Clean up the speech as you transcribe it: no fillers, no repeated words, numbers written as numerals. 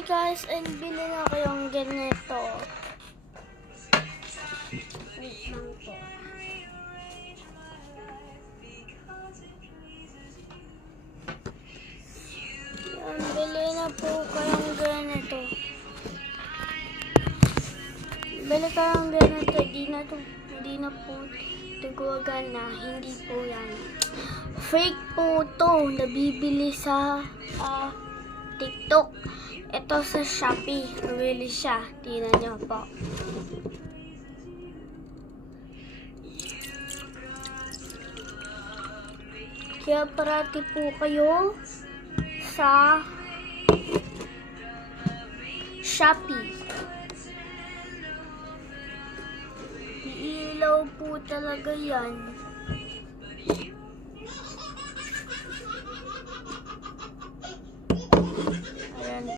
Hi guys, and bili na kayong ganito. Wait lang po. Yan, bili na po kayong ganito. Bili kayong ganito. Di na po na. Hindi po yan. Fake po to. Nabibili sa TikTok. Ito sa Shopee. Nabili siya. Tingnan niyo po. Kaya parati po kayo sa Shopee. Iilaw po talaga yan.